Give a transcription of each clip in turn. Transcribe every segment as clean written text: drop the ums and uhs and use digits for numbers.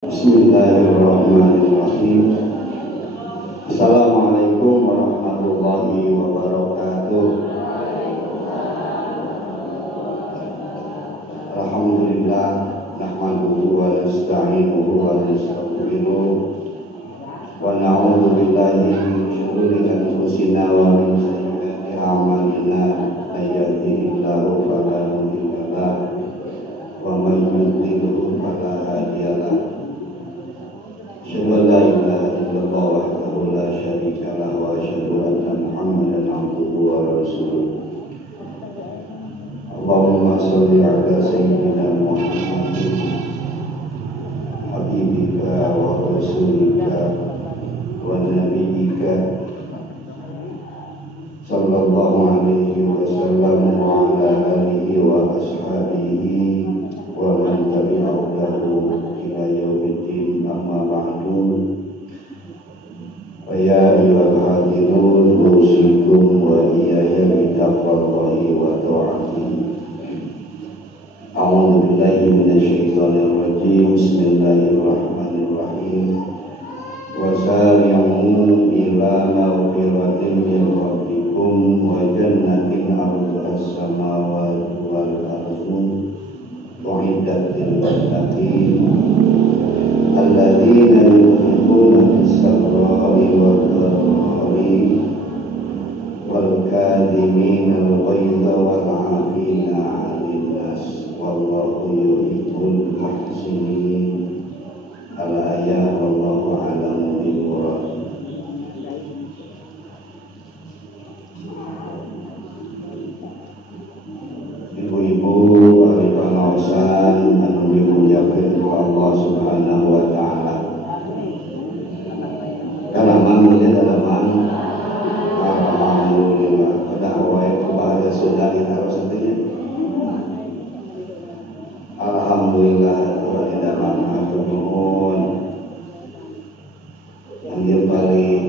Bismillahirrahmanirrahim. Assalamualaikum warahmatullahi wabarakatuh. Alhamdulillah nahmaduhu wa nasta'inuhu wa nastaghfiruh wa na'udzu billahi min shururi anfusina wa min sayyiati a'malina may yahdihillahu fala mudilla lahu wa may yudlil fala hadiya lahu. Asyhadu an la ilaha illallah wahdahu la syarika lahu wa asyhadu anna Muhammadan abduhu wa rasuluh. Allahumma shalli ala sayyidina Muhammadin habibika wa rasulika wa nabiyyika sallallahu alaihi wasallam wa ala alihi wa ashabihi wa man tabi'ahu ila yaumiddin, amma ba'du. Ya ayyuhal hadirun usikum wa iyaya bitaqwallahi wa ta'atihi. A'udzu billahi minasyaitonir rajim. Bismillahirrahmanirrahim. Wa sari'u ila maghfiratin min rabbikum wa jannatin 'arduhas samawati wal ardu u'iddat lil muttaqin alladzina yunfiquna fis-sarra'i wad-dharra'i wal kadhimina al-ghayza wal 'afina 'anil nas wallahu yuhibbul muhsinin. Al-ayat. Wallahu a'lamu bil-murad. Ibu-ibu ahli pengawasan anu dimuliakeun Allah Subhanahu wa taala. Dalaman ya dalaman. Alhamdulillah pada wae kebahagiaan saudara harus intinya. Alhamdulillah pada dalam atur nuhun. Yang paling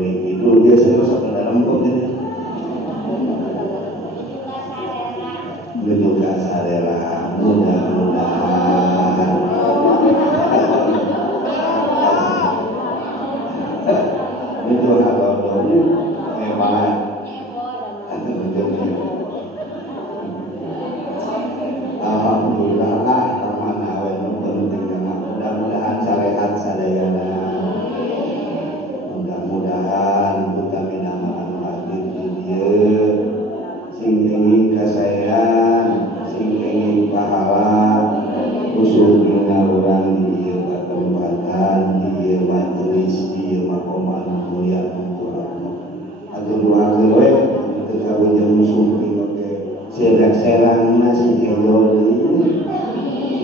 itu biasa sok dalam kok gitu. Menunjukkan selera, mudah-mudahan itu apa-apanya hebat. Alhamdulillah rahman awal penting karena mudah-mudahan syariat sadayana, mudah-mudahan buta minamaan hadir di dia sing ingin kasayan, sing ingin pahala usul urang di ieu tempatan, di ieu majelis, di ieu makoman mulia Tuhan. Atuh duakeun we teu kawenjang musuh oge serak-serangna si hejo deui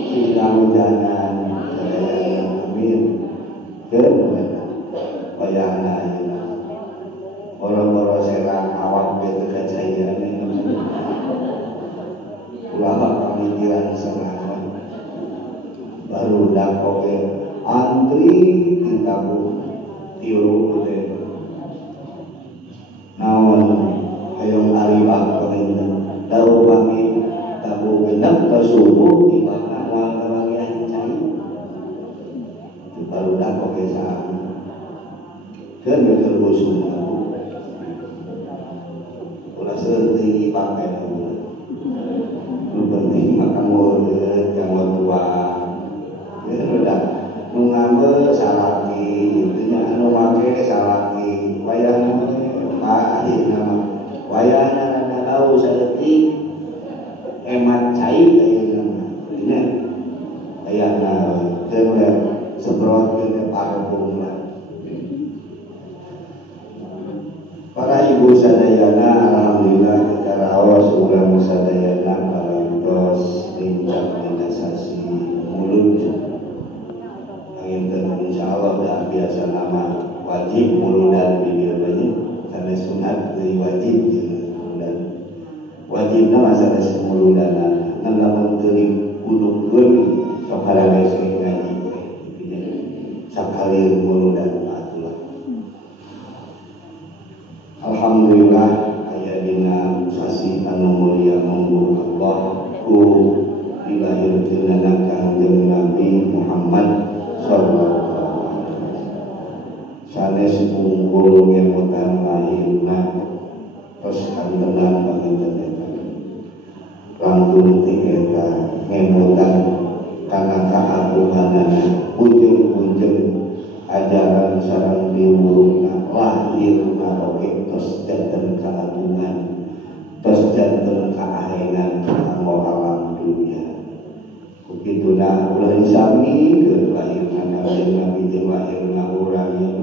si kamudanan sadaya amin. Keun bayana ayeuna boro-boro serang awak ge teu kacayan. Ulama pemikiran sangat baru dakoke antri di tabu tiuru teh naon hayong aribang pamina tahu kami tabu genap ka subuh di mana wal kabagian cai baru dakoke sa keun keur busuna ulah seunting ipakai penting makan murid yang tua ya udah mengambil salaki intinya anu make salaki wayang ahli nama wayana anda tahu sedetik hemat cai kayak nama ini kayak nama sebrot ke parfum lah. Para ibu sadayana alhamdulillah kita raos urang sadayana parantos lincah sasi mulut angin insyaallah dah biasa nama wajib muludan video banyak karena sunat dari wajib muludan wajibna masa muludan nan lamun teu kudukeun sok harage sing ngaji sakali muludan atulah. Alhamdulillah aya dina sasi anu mulia monggo Allah ku dilahirkeun Kanjeng Nabi sallallahu alaihi wasallam. Sanes unggul ngemutan lahirna terus kantenan panginten langkung tingeta ngemutan karena keagunganana ujung-ujung ajaran sareng diwuruna lahirna oge tos janten keagungan tos janten keahengan kanggo alam dunia. Begituna ulah sami ke lahirna Nabi jeung lahirna urang yang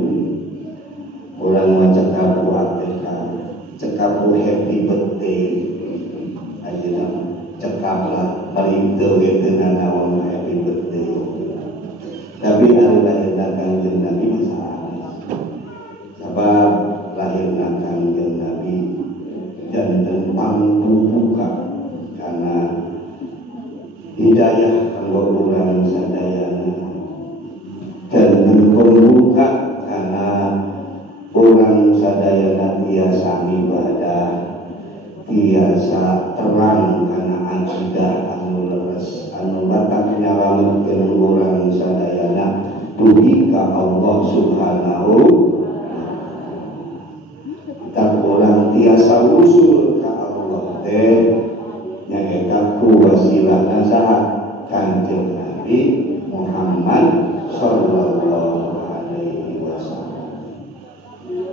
urang mah cekap happy birthday ajeuna cekap lah paling teu ge teu naon happy birthday. Tapi ari lahirna Kangjeng Nabi masalah. Sabab lahirna Kangjeng Nabi janten pangbuka karena hidayah kanggo urang sadayana janten pembuka karena urang sadayana tiasa ibadah tiasa terang karena akidah anu leres anu batak nyalametkeun urang sadayana dugi ka Allah Subhanahu kita urang tiasa usul ka Allah teh nyaeta ku wasilah nasaha Kanjeng Nabi Muhammad sallallahu alaihi wasallam.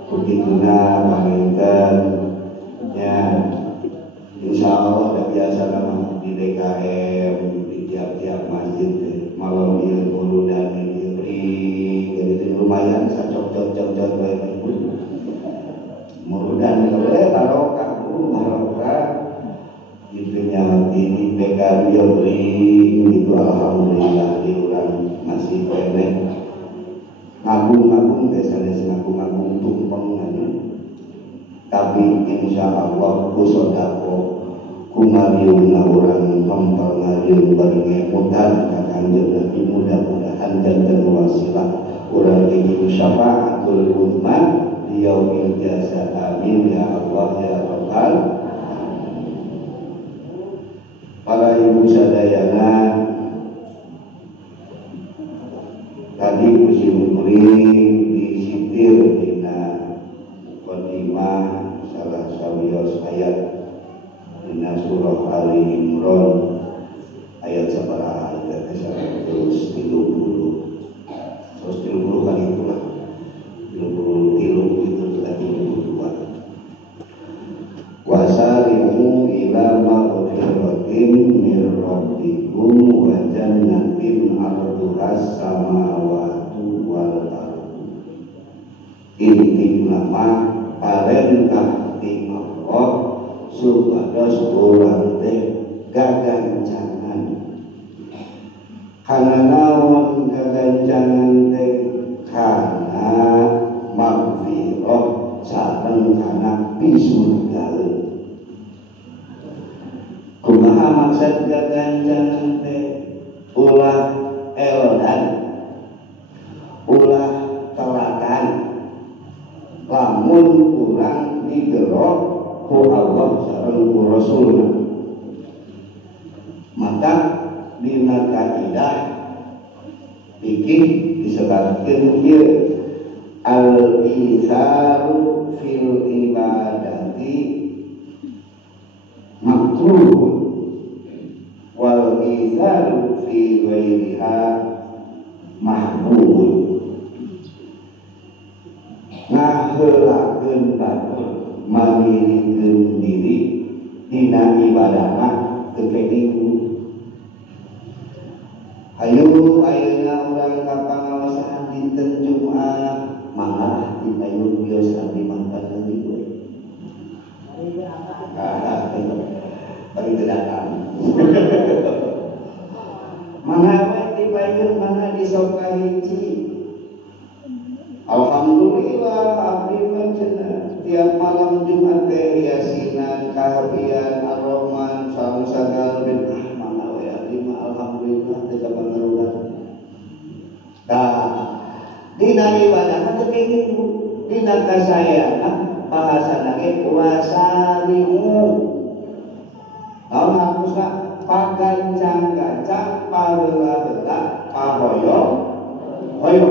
Begituna panginten nya insyaallah da biasa nama di DKM di tiap-tiap masjid malam ieu muludan ieu jadi lumayan sacok-cok bae muludan boleh barokah barokah gitunya ini BKM ieu gitu alhamdulillah di urang masih kene ngagung-ngagung sanes ngagung-ngagung tumpeng tapi insya Allah kusodako kumariuna urang memperngariun berngemutan ka Kanjeng Nabi mudah-mudahan janten wasilah urang ingin syafaatul uzma di yaumil jasa amin ya Allah ya Rabbal. Para ibu sadayana tadi musim disitir dina qadimah salah sawios ayat dina surah Ali Imran ayat sabaraha ayat 130 kali itulah 33 itu tadi 32 wasari'u ila maghfiratin mir rabbikum wa jannatin arduhas samawati wal ardu inti nama parentah di Allah supados urang teh gagancangan kana naon gagancangan teh kana magfirah sareng kana pisurgaeun. Kumaha maksud gagancangan teh ulah elodan ulah teladan lamun kurang digerok ku Allah sareng ku Rasulna maka dina kaidah fikih disebutkeun ieu al-itharu fil ibadati makruh wal itharu fi ghairiha mahbub. Ngaheulakeun batur mamilikeun diri dina ibadah mah teu kenging. Ayeuna urang ka pangaosan dinten Jumat mangga dipayun bios abdi mangkat lagi we. Bagi datang. Mangga we dipayun mangga disok kahiji. Alhamdulillah abdi mah cenah tiap malam Jumat teh yasinan kahfian ar-rahman sareng sagal bin mangga we abdi mah alhamdulillah teh kapangaruhan. Tah dina ibadah teh kitu dina kasayangan bahasana ge wasari'u. Naon hapusna pagancang-gancang paheula-heula pahoyong Ayo.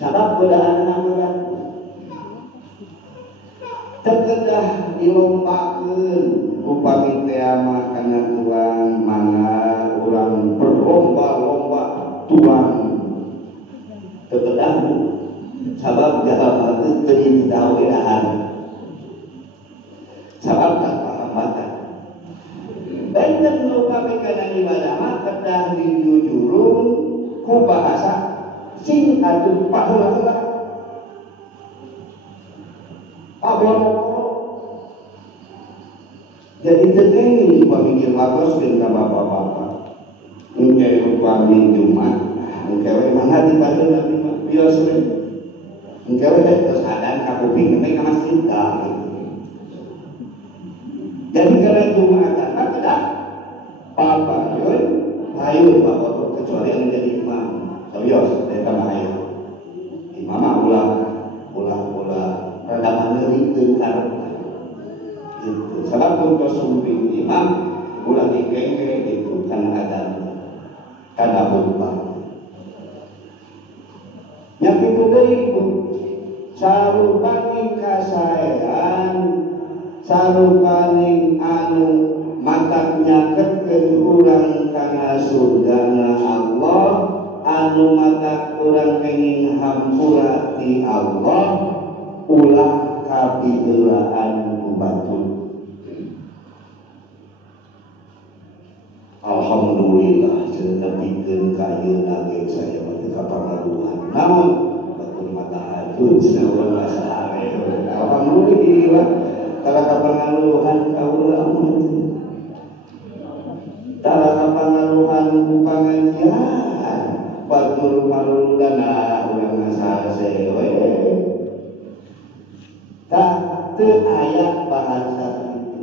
Sabab godaan anak terkedah dilombakeun upami teh mah kana tuan mana urang berlomba-lomba tuan terkedah sabab jalma teu teuing dawean sabab tanpa hambatan enten upami kana ibadah mah kedah dijujurun ku bahasa sing atuh paheula aboro jadi tegeng pamikir wakos jeung ka bapak-bapak engke upami Jumat engke we mangga di baheula bios we engke we terus adan ka kuping nepi ka masjid da jadi kana Jumatan mah kedah bapak yeuh hayu bapak kecuali anu jadi imam sawios eta mah hayu imam mah ulah rada maneurikeun karepna gitu sabab untuk sumping imam ulah dikengke gitu kan adan kana khutbah nya kitu deui sarupaning kasaean sarupaning anu matak nyakeutkeun urang kana surgana Allah anu matak urang kenging hampura ti Allah ulah kabiheulaan nu batul. Alhamdulillah cenepikeun ka ayeuna ge saya mah teu kapangaruhan. Namun batul mata hajun cenah urang masahare. Alhamdulillah tara kapangaruhan ka urang mah. Tara kapangaruhan ku pangajian batul marulana urang masahare we. Teu aya bahasa itu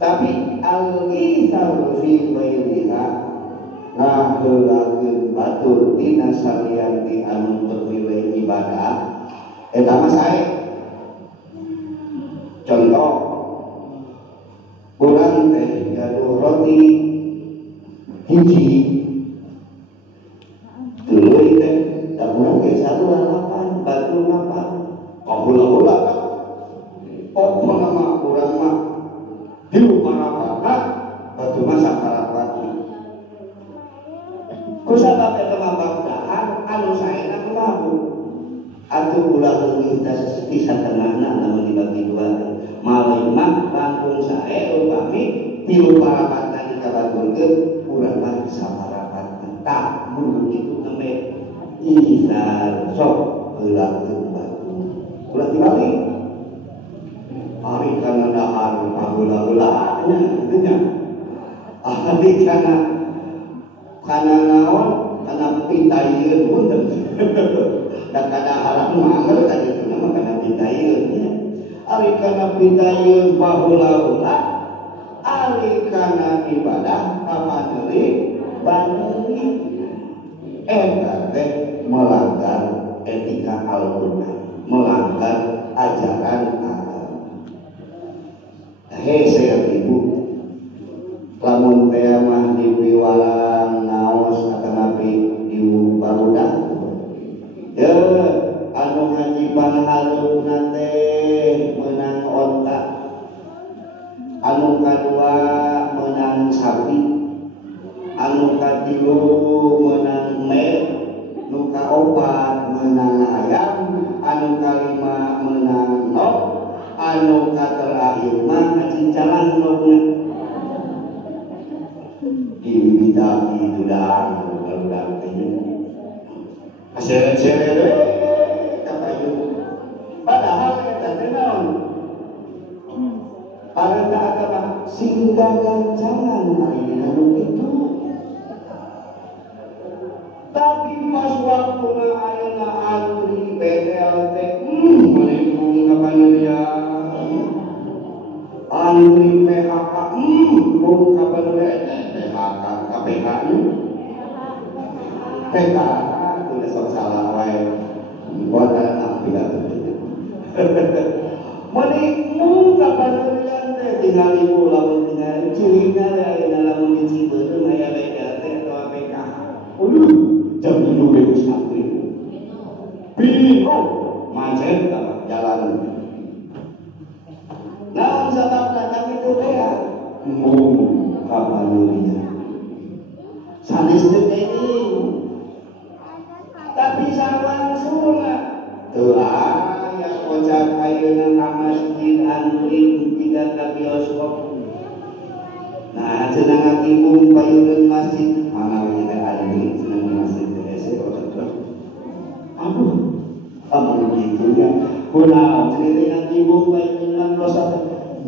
tapi al-ghithar fi ghairiha ngaheulakeun batur dina salianti anu bernilai ibadah eta mah sae contoh urang teh gaduh roti hiji tuluy teh da urang ge sarua lapan batur lapan kahula-hula apa nama urang mah hirup parapat batu masa parapat kusabab eta mah bagdaan anu saena kumaha atuh ulah leuwih pisan tengahna namun dibagi dua malih mah langkung sae upami hirup parapatan dikabaturkeun urang mah saparapat tah mun kitu nembe izar sok heulakeun batu ulah dibalik ari kana dahar paheula-heulanya gitu nya ari kana naon kana pitayeun punten da kana harap mangel ka ditu mah kana pitayeun nya ari kana pitayeun paheula-heula ari kana ibadah papadeuri bangi eta teh melanggar etika Al-Qur'an melanggar ajaran hei saya ibu lamun teh mah dipiwalang naos atanapi ibu barudak ya anu ngajiban hareupeuna teh meunang onta anu kadua meunang sapi anu katilu meunang mel nu kaopat meunang ayam anu kalima meunang nok anu katerakhir mah cincalan nogna ibidaki dudaan barudak teh asere-sere kapayu padahal eta teh naon parenta agama singga gancangan ari anu kitu tapi pas waktuna ayeuna antri BTL teh menenggung kapaneulian antri PHK bung kapaneulian PHK KPK PK udah sok salah wae buatan api atuh menenggung kapaneulian teh tinggal ibu lamun tinggal cirina ayeuna lamun dicibeureun aya BTL teh atau PK jam 7 bingung macet jalan. Nah, sebab datang itu dia kapanulia. Sanes ini, tapi sarang sunat. Doa yang kocak ayeuna ka masjid antri tidak ka bioskop. Nah, cenah ngakibung payeuneun masjid, mana we teh antri cenah masjid teh aduh, amun kitu nya. Kunaon cenah teh ngakibung payeuneun dosa teh.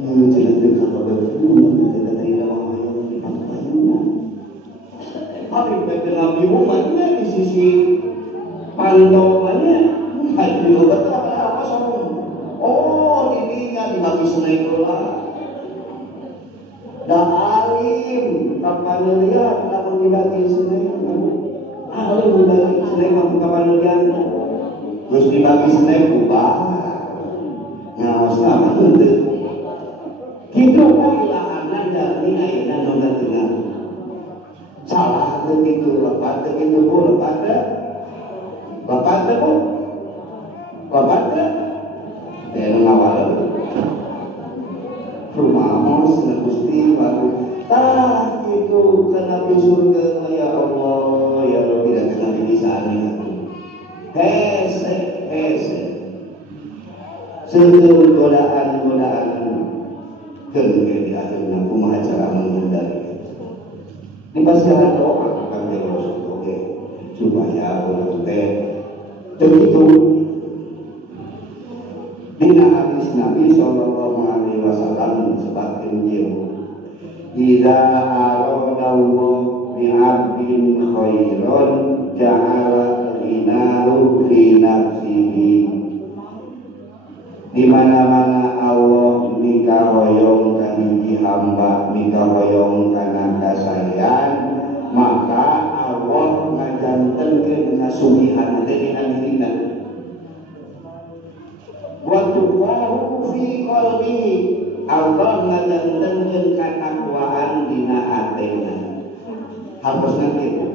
Ieu cenah teh kababeuna teh teh aya di payeunan. Tapi bagi Nabi Muhammad di sisi pantauannya haji betul apa sombong. Oh, ininya dibagi sunai kelola. Dah alim kapan lihat namun dibagi sunai. Alim dibagi sunai kapan lihat. Terus dibagi sunai ubah. Ngawas nama itu. Hidup ilahanan dari ayeuna nona tengah. Salah begitu lepas begitu bu lepas bu lepas dia ngawal rumah mos negusti baru tah itu kena surga ya Allah ya Allah tidak kena dibisaan hese seluruh godaan kemudian di akhirnya kumaha cara menghindari dipasihkan doa kan dia Rasul oke supaya orang teh begitu dina hadis Nabi sallallahu alaihi wasallam sebagai Injil idza aradallahu bi 'abdin khairan ja'ala ghinahu fi nafsihi. Di mana-mana Allah mikahoyong ka hiji hamba mikahoyong kana kasayan maka Allah ngajantenkeun kasugihan teh dina dirina wa tuqahu fi qalbihi Allah ngajantenkeun katakwaan dina atena hartosna kitu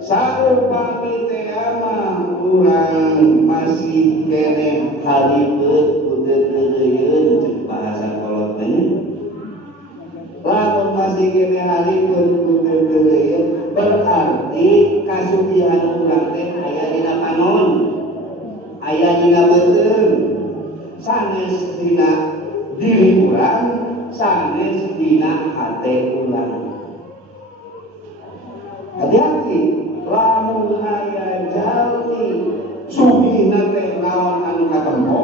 sarupami teh mah urang masih keneh halipeuh udeuh-udeuheun ceuk bahasa kolot teh lamun masih keneh halipeuh udeuh-udeuheun berarti kasugihan urang teh aya dina panon aya dina beuteung sanes dina diri urang sanes dina hate urang. Hati-hati lamun aya jalmi sugihna teh naon anu katempo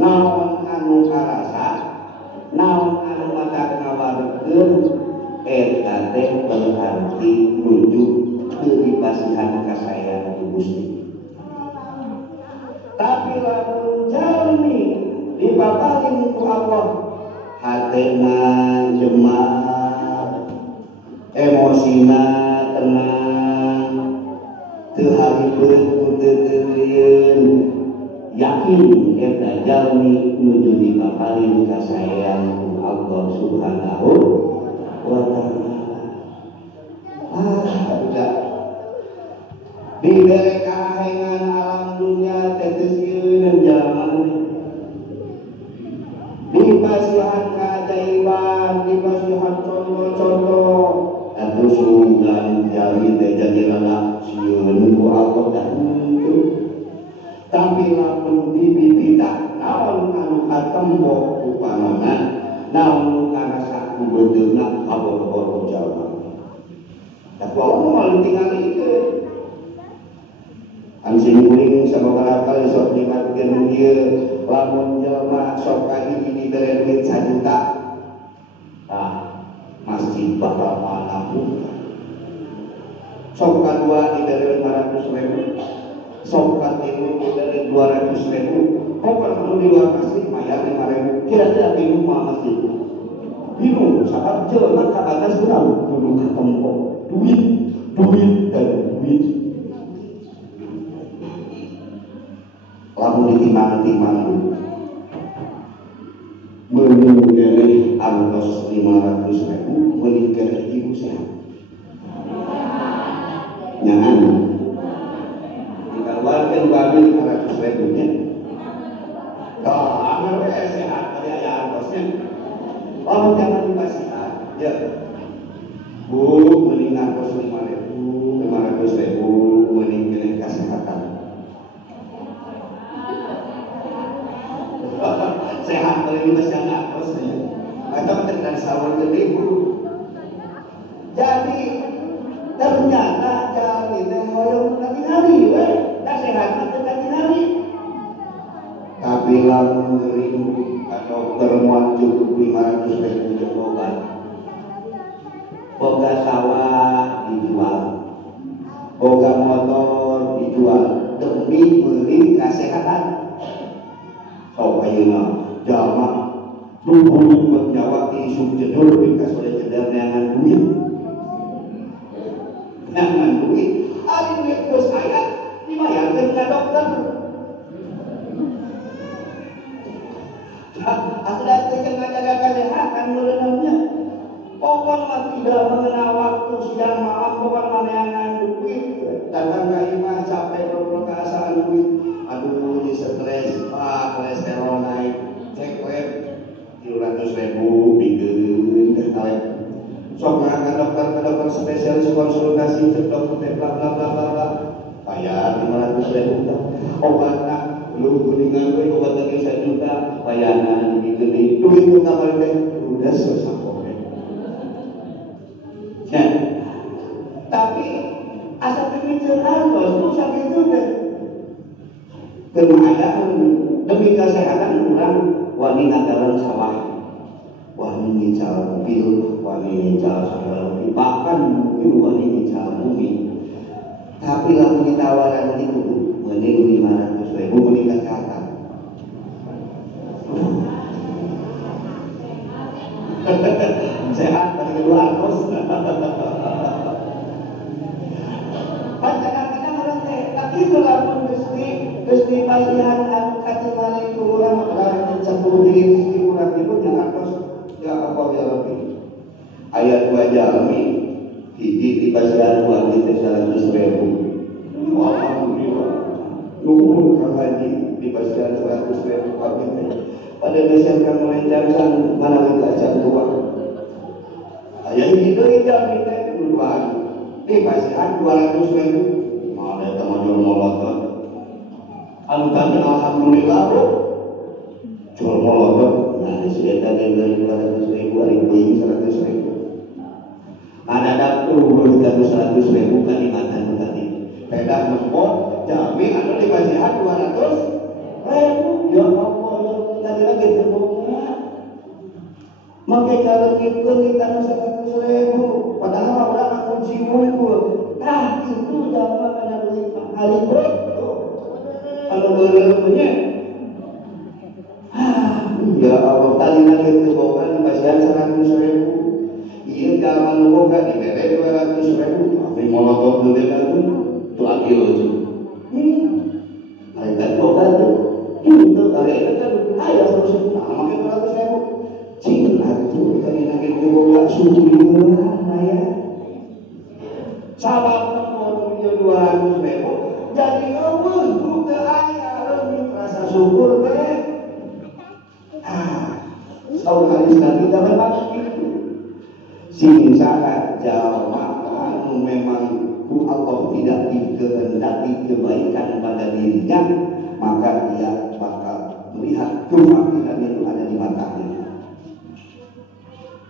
naon anu karasa naon anu matak ngawarkeun eta teh berarti nuju teu dipasihan kasayan ku Gusti. Tapi lamun jalmi dipaparin ku Allah hatena jemaah emosina tenang teu haripeuh udeuh-udeuheun yakin eta jalmi nuju dipaparin kasayan ku Allah Subhanahu wa ta'ala. Udah dibere kahengan alam dunia teh teu sieun jaman dipasihan keajaiban dipasihan contoh-contoh atuh sugan jalmi teh jadi lalak sieun ku Allah dan itu tapi lamun dibibita naon anu katempo ku panonan naon karasa ku beuteungna abor-abor jalma tapi Allah mau tinggalikeun ansing kuring sababaraha kali sok nikmatkeun ieu lamun jelema sok kahiji dibere duit 1 juta masjid bakal mampu sok kadua dibere 500.000 sok katilu dibere 200.000 pokoknya di luar masjid mayar 5.000 kira-kira bingung mah masjid bingung sabab jelema kabatas urang kudu katempo duit dan duit lamun ditimbang-timbang menuju keneh angkos 500.000 menikah ibu sehat nyangan di kalua kan kami 500.000 nya. Oh, sehat dari ayah kosnya. Oh, jangan dikasihkan. Ya, Bu, mendingan kos 500.000 mending kesehatan. Sehat dari masih kosnya. Atau tekan sahur ke ibu. Jadi ternyata kami teh hoyong nabi we, tak sehat itu nabi. Tapi lamun rindu dokter muat cukup 500.000 untuk obat. Boga sawah dijual, boga motor dijual demi beli kesehatan. So ayeuna jalma nuhun bernyawa isu jedul bingkas oleh jedar neangan duit. Neangan duit, ari duit geus aya dibayarkeun ka dokter. Ada yang menjaga kesehatan menurutnya. Pokoknya tidak mengenal waktu siang malam, pokoknya neangan duit. Datang ke imah capek berperasaan duit. Aduh, ini stres, kolesterol naik, cek web 300.000 bikin kalek. Sok ngangkat dokter spesialis konsultasi cek dokter bla bla bla bla. Bayar 500.000 obatnya. Lu kuningan gue obat lagi 1 juta bayaran digede duit itu kapan teh udah selesai kok ya. Tapi asal pemikiran harus tuh sampai itu deh kemudian demi kesehatan orang wani ngadaran sawah, wani ngical mobil, wani ngical segala macam, bahkan mungkin wani ngical bumi. Tapi lalu ditawaran itu mending 500.000 meningkat ke atas. Sehat dari kedua kos. Kadang-kadang orang tapi itu lamun mesti pasihan kati malik kurang orang sepuluh diri kurang itu jangan kos ya apa ya Rabbi. Ayat 2 jalmi hiji di pasihan 2 itu 100.000. Alhamdulillah. Nuhun Kang Haji di pasihan 100.000 pabrik. Pada dasar kamu lancarkan mana aja tua. Ayah itu ijab kita duluan. Di pasihan 200.000. Ada teman jual molotov. Anu tadi alhamdulillah bu. Jual molotov. Nah saya tadi dari 200.000 hari beli 100.000. Ada dapur 100.000 Kalimantan tadi. Pedah mespot jami anu di pasihan 200.000. Ya Allah. Tadi lagi terbunga. Maka kalau kita 100.000, padahal orang akan cibungkul. Nah itu dapat ada duit hari itu. Kalau berlakunya, ya Allah tadi lagi terbunga di pasihan 100.000. Iya jangan lupa di bere 200.000. Tapi molotov dulu kan itu lagi lucu. Hari tadi boga tuh. Itu hari itu kan ayah terus makin 200.000 cinta itu tadi lagi dibawa suci ya sahabat temuan 200.000 jadi ngomong buka ayah lebih rasa syukur teh saudara sekali dapat itu singsaran jamaah anu memang Allah tidak dikehendaki kebaikan pada dirinya maka dia bakal melihat kebaikan itu ada di matanya.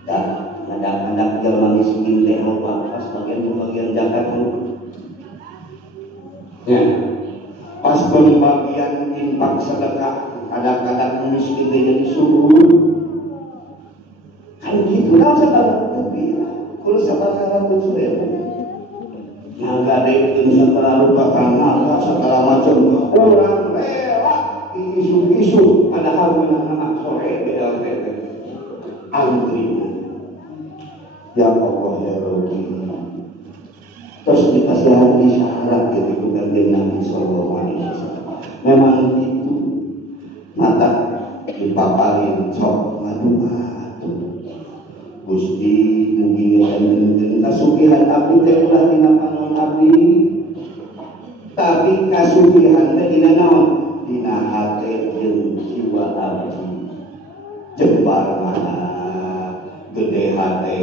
Dan kadang-kadang jalan miskin teh lupa bagian zakat ya pas pembagian infak sedekah kadang-kadang miskin teh jadi subur kan gitu lah saudara tapi kalau saudara itu naga deh segala lupa karena segala macam orang rela isu-isu padahal anak sore beda beda antri ya Allah ya Rabbi terus dikasih hati syarat gitu dengan Nabi Sallallahu Alaihi Wasallam memang itu mata dipaparin sok ngadu Gusti mugi dan kasugihan abdi teh ulah dina panon abdi tapi kasugihan teh dina naon dina hate jeung jiwa abdi jembar mana gede hate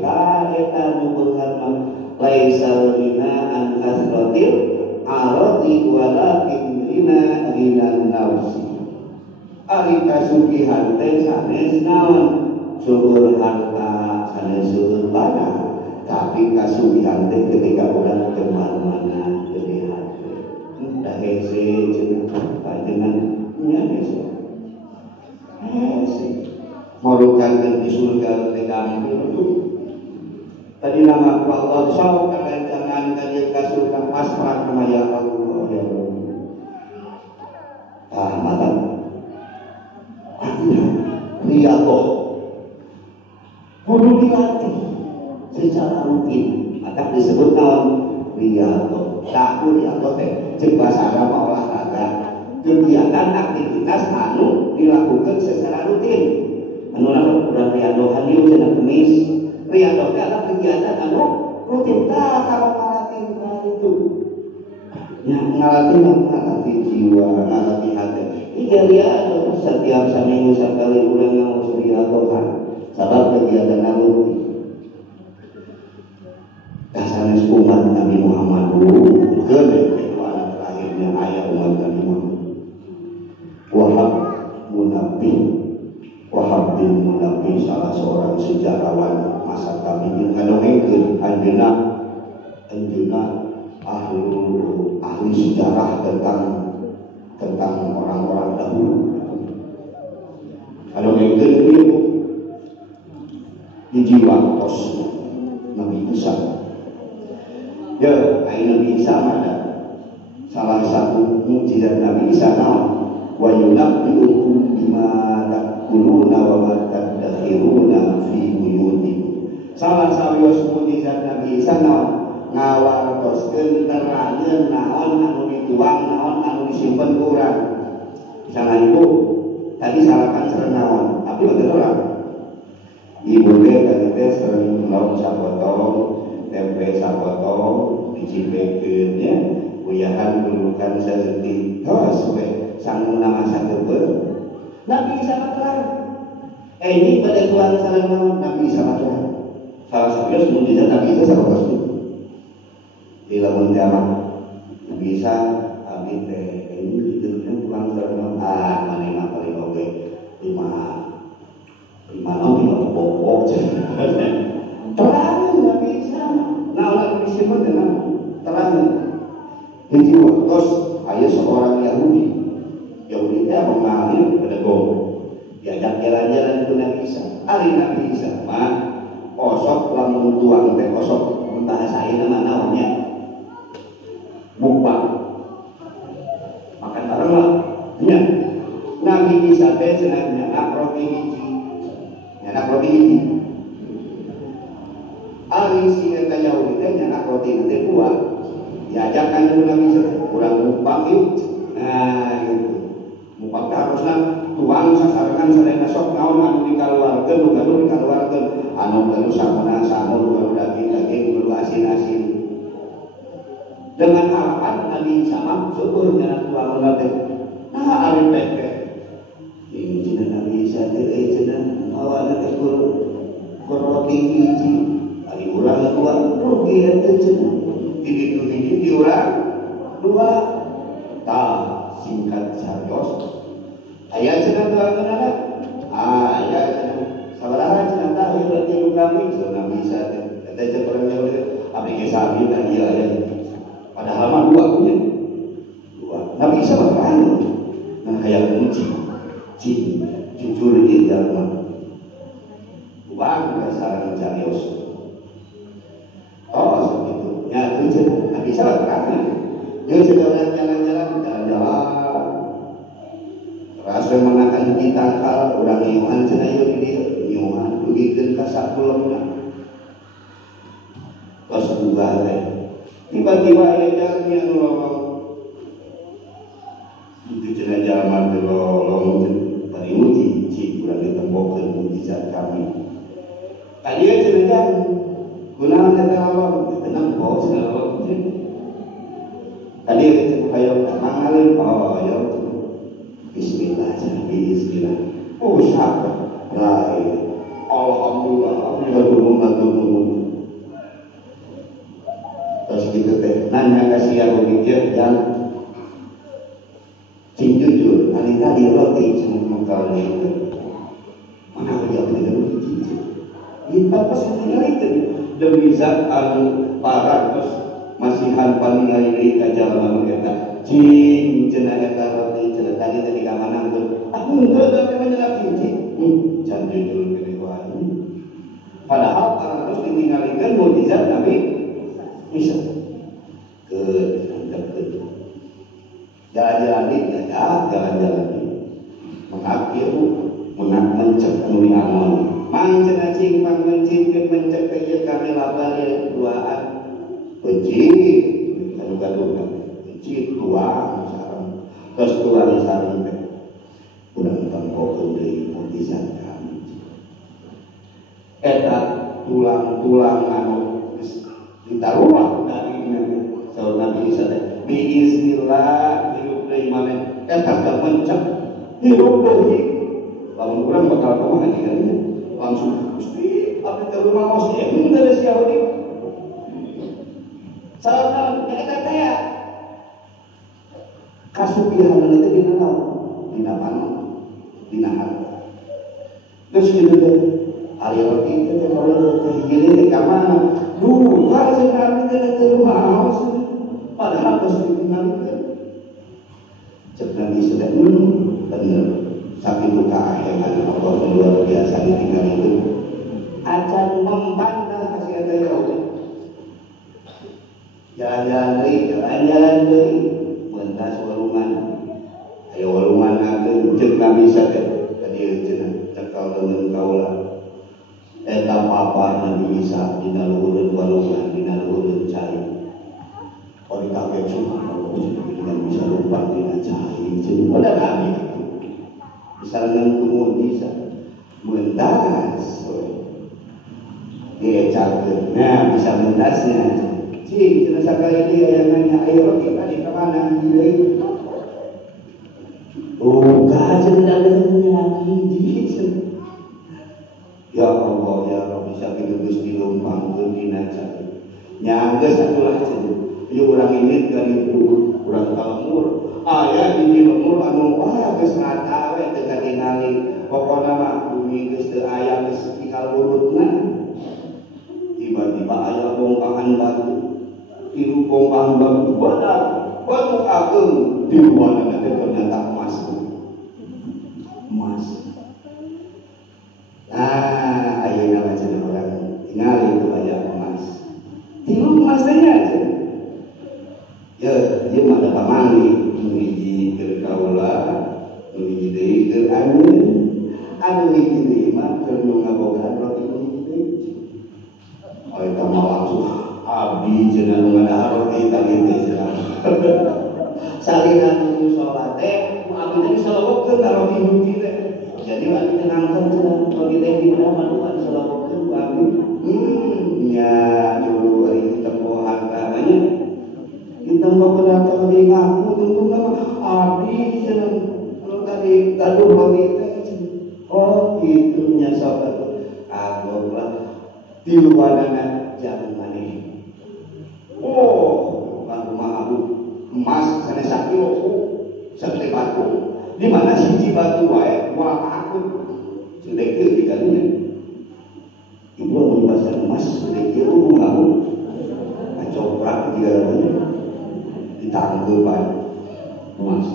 ta eta nu beunghar mah laisal ghina an kasratil arati walakin ghina nafsi ari kasugihan teh sanes naon seueur harta sanes seueur bana tapi kasugihan teh ketika urang teu mana gede hate da hese cenah panjenengan nya hese malukan di surga teh gampil tadi nama Allah sok kagancangan ka dieu ka surga pasrah ka ya Allah ya Allah mata riyadhah kudu dilatih secara rutin maka disebut naon riyadhah tahu riyadhah teh jeung basa Arab olahraga kegiatan aktivitas anu dilakukan secara rutin anu lamun urang riyadhah hadieu cenah kemis riyadhah teh adalah kegiatan anu rutin tah kalau ngalatih itu nya ngalatih jiwa ngalatih hati iya riyadhah setiap saminggu sakali urang ngaos riyadhah sabab kegiatan anu rutin kasanes umat Nabi Muhammad dulu itu anak terakhirnya ayah umat Nabi Muhammad Wahab bin Munabbi salah seorang sejarawan masa kami ngadongengkeun anjeunna ahli sejarah tentang orang-orang dahulu ngadongengkeun ieu hiji waktos Nabi Isa ya Nabi Isa ada salah satu mukjizat Nabi Isa naon wa yunabbi'ukum bima takuluna wa ma tadakhiruna fi buyutikum salah sawios mukjizat Nabi Isa naon ngawartoskeun terangeun naon anu dituang naon anu disimpen ku urang misalna ibu tadi sarapan sareng naon tapi bener urang ibu teh tadi teh sareng lauk sapotong tempe sapotong dicimpekeun nya kuyahan bulukan saeutik tos we sanggung nama sakeupeun Nabi Isa terang ini pada tuan sareng Nabi Isa terang salah satu mukjizat Nabi Isa salah satu di lamun jamak Nabi Isa abdi teh ini hidupnya tuan sareng maneh mah paling oge lima pokok terang Nabi Isa naon disimpen dengan terang hiji waktos aya seorang Yahudi teh mengalih pedagog diajak jalan-jalan ke Nabi Isa ari Nabi Isa mah osok lamun tuang teh osok bahasa ayeuna namanya mukbang makan bareng lah nya Nabi Isa teh cenah nyanak roti hiji ari si eta Yahudi teh nyanak roti teh dua diajak kan Nabi Isa urang mukbang yuk nah gitu mukbang harusna tuang sasarengan sadayana sok naon anu dikaluarkeun nu gaduh dikaluarkeun anu gaduh samuna samun gaduh daging gaduh asin-asin dengan harapan Nabi sama syukur nyana tuang teh nah ari peke ini cenah Nabi Isa teh cenah awana teh roti hiji ari urang dua rugi teh cenah di hiji di urang dua tah singkat carios aya cenah telangeunana aya cenah sabaraha cenah tah ieu roti kami cenah bisa teh eta cenah urang Yahudi abdi ge sami tah ieu aya padahal mah dua punya dua Nabi Isa berperan nah hayang muji jujur ieu jalma uang sareng carios oh segitu nya teu cenah Nabi Isa berperan dia sedang jalan-jalan rasa menakan di tangkal orang nyuhan cenah ieu di dieu nyuhan dugikeun ka sakulomna tos bubar teh tiba-tiba aya jalan anu lolong itu cenah jalma teh lolong bari muji urang ditembokkeun mujizat kami kadieu cenah jalan kunaon eta lolong tenang bawa cenah lolong Tadi kita kayak mangalin, oh ya, Bismillah, Bismillah. Oh siapa? Lain. Alhamdulillah, alhamdulillah. Terus gitu teh, nanya kasih yang mikir yang cing jujur, kali-kali roti cing mengkal itu. Mana dia begitu jujur? Kita pasti tinggal itu demi zat anu para terus masihan paningali kajalan kita. Cing cenah eta roti cenah tadi ka manang tuh. Aku enggak ada menyelak cing. Can jujur gede wae. Padahal harus ditinggalkan mukjizat Nabi Isa. Ke jalan-jalan ini, jalan-jalan ini. Mengakhir, mencek nuri amal. Mangcek acing, mencek kaya kami labar ya duaan. Pecik, gaduh-gaduh. Pecik, tuang, sarang. Terus tuang sarang. Udah mentangkau dari mukjizat kami. Eta tulang-tulang anu ditaruh dari Nabi Isa teh biiznillah hirup deui maneh eta teh mencek hirup deui lamun urang bakal kumaha digana langsung Gusti abdi teh rumaos henteu dari sia Yahudi salah eta teh kasugihan teh dina naon dina panon dina harta geus kitu teh ari roti teh kalau teh hiji ka mana duh ka sekarang teh teh rumaos padahal harus ditinggalkan. Cek Nabi sudah benar. Saking buka akhirat Allah luar biasa ditinggal itu. Acan membantah kasih ada Yahudi. Jalan-jalan deui, mentas walungan. Ayo walungan ageun cek Nabi sadaya ka dieu cenah cekal leungeun kaula. Eta papar Nabi Isa dina luhureun walungan dina luhureun cai. Orang kaget cuma dengan bisa lupa dengan cahaya jadi pada kami bisa dengan bisa mendas dia catat nah bisa mendasnya cing jelas sekali dia yang nanya ayo kita di kemana gila oh kajian dalamnya lagi ya Allah ya Rabbi bisa kita Gusti lumpang ke dinasa nyangga satu lah ieu urang ini dari urang kalmur aya di lemur anu wah geus ngata we teu katingali pokona mah bumi geus teu aya geus tinggal urutna tiba-tiba aya bongkahan batu tilu bongkahan batu badak batu ageung di luarna teh ternyata emas nah ayeuna mah cenah urang tingali itu aya emas tilu emas teh nya ya dia mah ada pamangli nuhiji keur kaula nuhiji deui keur anjeun anu hiji deui mah keur nu ngabogaan roti nuhiji deui eta mah langsung abdi cenah nu ngadaha roti tadi teh cenah salina nu salat teh abdi teh disalawokeun ka roti nuhiji teh jadi abdi teh nangkep cenah roti teh di mana manuan disalawokeun ka abdi nya dulu ari tempo harta banyak ditambah pendatang di ngaku tentu nama abdi senang kalau tadi gaduh bagi oh itunya sahabat anggaplah di luarana jangan maneh oh rumah emas sana sakilo sakile batu di mana siji batu wae wah aku sudah ke diganya ibu membahas emas sudah ke ngaku coprak diganya ditanggupan emas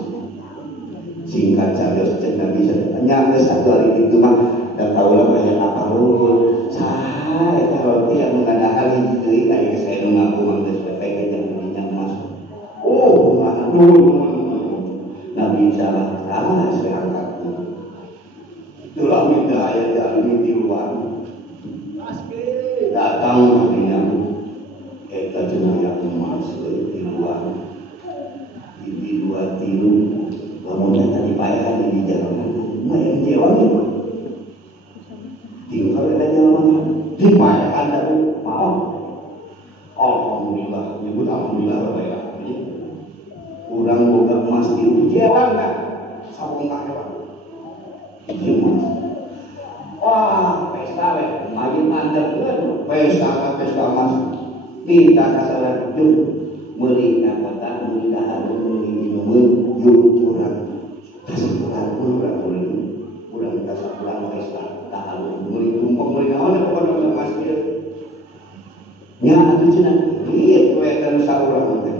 singkat saja cek bisa nyampe satu hari itu mah dan tahu lah banyak apa lu saya kalau dia mengadakan hiji kayak saya mengaku manggil sebagai yang minyak emas oh dulu Nabi salah saya angkat itulah minta ayat dari di luar datang minyak kita cuma yang emas di luar di dua tilu lamun eta dipayahan di jalan mah yang jewa gitu tinggal eta jalan dipayahan da maaf alhamdulillah nyebut alhamdulillah bae emas tilu jewan kan sapungan hewan emas. Wah pesta we lumayan mandek kan pesta emas minta kasar jum meuli ka kota meuli dahar meuli minuman yuk urang kasapuran urang kasapuran pesta dahar meuli tumpeng meuli naon pokona emas kieu nya atuh cenah ieu we kan saurang teh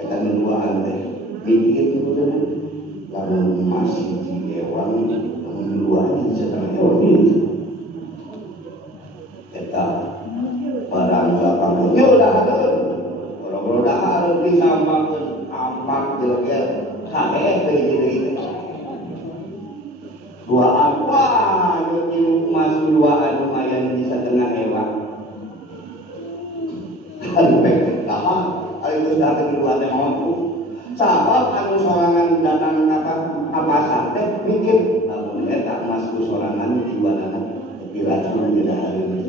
eta nu duaan teh mikir tu teh lamun emas hiji ewang lamun dua hiji satengah ewang ieu eta barang lapang nyu dahar boro-boro dahar disambangkeun ampak jelek sae teh jadi duaan wah nu emas duaan lumayan di satengah ewang hari pek dahar hari itu sudah kedua teh mampu sabab anu sorangan datang apa pasar teh mikir lamun eta emas ku sorangan dijualan diracun di dahar ini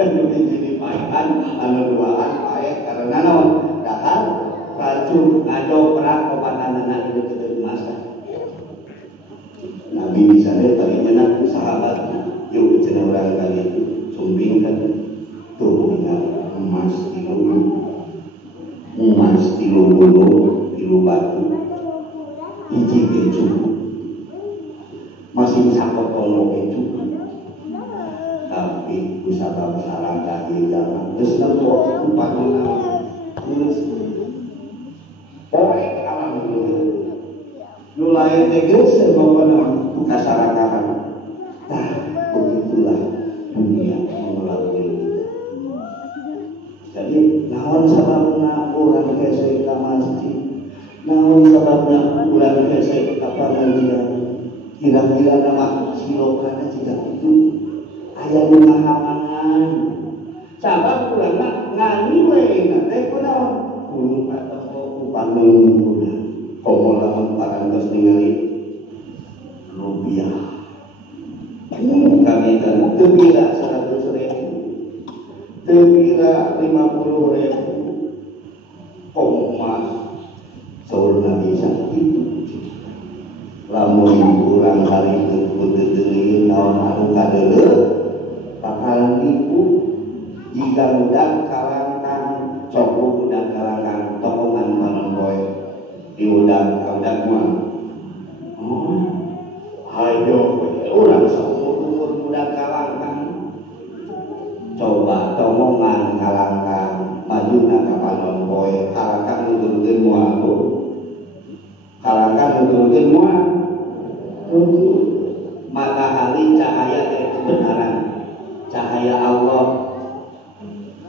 anu jadi mainan anu duaan pae karena naon dahar racun ngajoprak obatanana di deukeut emas Nabi bisa deh tadi nyenak sahabat yuk cenah urang kali sumbingkan tuh emas tilu bulu tilu batu hiji keju masih bisa potong keju tapi usah sarang kaki jalan terus nanti upatnya terus poek alam lu lain tegas bahwa buka sarang nah begitulah dunia melalui jadi naon sababna urang hese ka masjid naon sababna urang hese ka pengajian kira-kira nama silokana jika itu aya nu ngahamangan sabab urang ngani we teh kunaon kudu atau upangeun kudu komo lamun parantos ningali rupiah kami kan teu kira 100.000 kira 50.000 emas saur Nabi sakit lamun urang hari putih deui naon anu kadeuleu bakal ibu jika budak kalangkang cokok budak kalangkang tokongan manon diudak kaudak mah ayo urang saumur budak kalangkang coba tomongan kalangkang majuna ka panon poe kalangkang nuturkeun moal kalangkang nuturkeun moal tutup matahari cahaya dari kebenaran cahaya Allah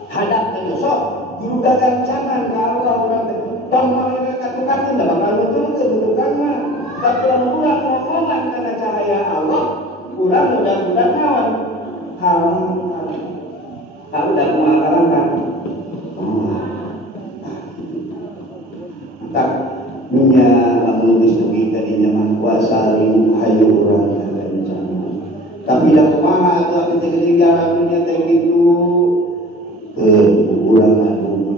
hadap teh sok dirugakan cangan ka Allah urang teh tong malaikat tukang teh bakal nuturkeun tukang mah tapi lamun urang ngomongan kana cahaya Allah urang mudah-mudahan naon kalangkang tak udah mengalahkan tak punya lamun geus dugi tadinya mah kuasa ring hayu urang rencana tapi da kumaha atuh teh geuning jalan dunia teh kitu teu urang atuh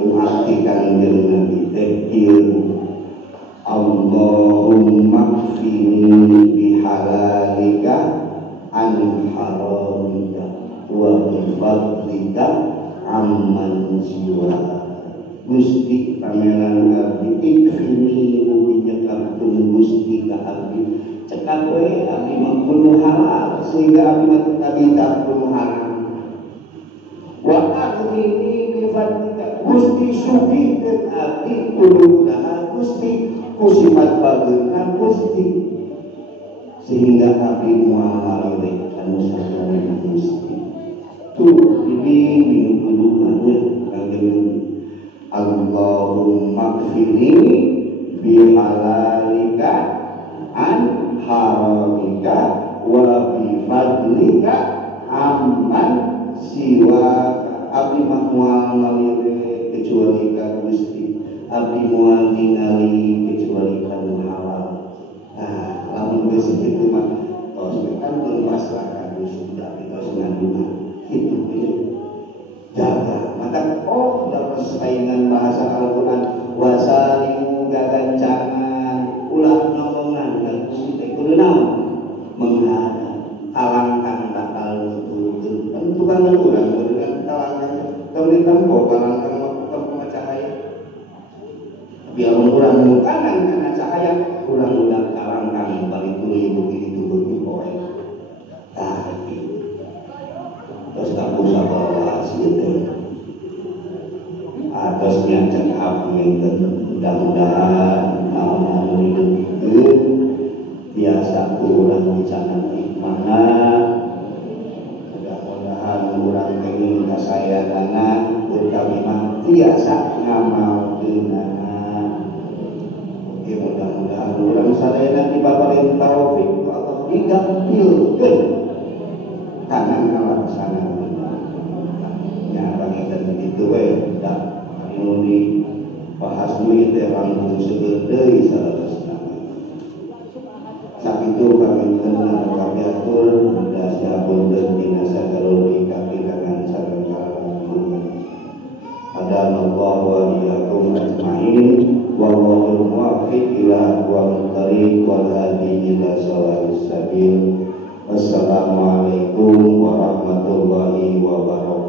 nu artikan jeung Nabi teh ieu Allahumma kfini bihalalika an haramika wa bifadlika amman siwa Gusti pameran abdi ikfini mugi nyekapkeun Gusti ka abdi cekap we abdi mah kudu halal sehingga abdi mah kabita kudu haram wa akfini bifadlika Gusti sugikeun abdi kudu usaha Gusti ku sifat bageuna Gusti sehingga abdi moal ngalilek anu sadaya Gusti tuh dibimbing hubungannya kagem Allahumma kfini bihalalika an haramika wa bifadlika amman siwa abdi moal ngalilek kecuali ka Gusti abdi moal ningali kecuali ka halal nah lamun geus kitu mah tos kan pasrah ka Gusti abdi tos ngaduna itu jaga maka oh dalam saingan bahasa Al-Quran wasalimu gagancangan ulah nomongan dan kusite kudu naon menghadap kalangkang bakal nuturkeun kan tukang urang dengan kalangkang kemudian tempo kalangkang cahaya biar urang mukanan karena cahaya urang udah kalangkang balik tuluy begitu poe tapi terus tak usah bawa gitu atasnya cekap mudah-mudahan naon hidup biasa kurang bicara mana mudah-mudahan kurang pengen kasayana utawi mah biasa ngamal geunana oke mudah-mudahan kurang sadayana dibaparin taufik Allah digampilkeun kana ngalaksanakeun nya panginten kitu we da anu dibahas deui teh langkung seueur deui salasna sakitu panginten kami atur dasya punten dina sakalori kapirangan sareng kalamun hadanallah wa iyyakum ajmain wallahul muwaffiq ila aqwamit thariq wal hadi ila shawabis sabil. Wassalamualaikum warahmatullahi wabarakatuh.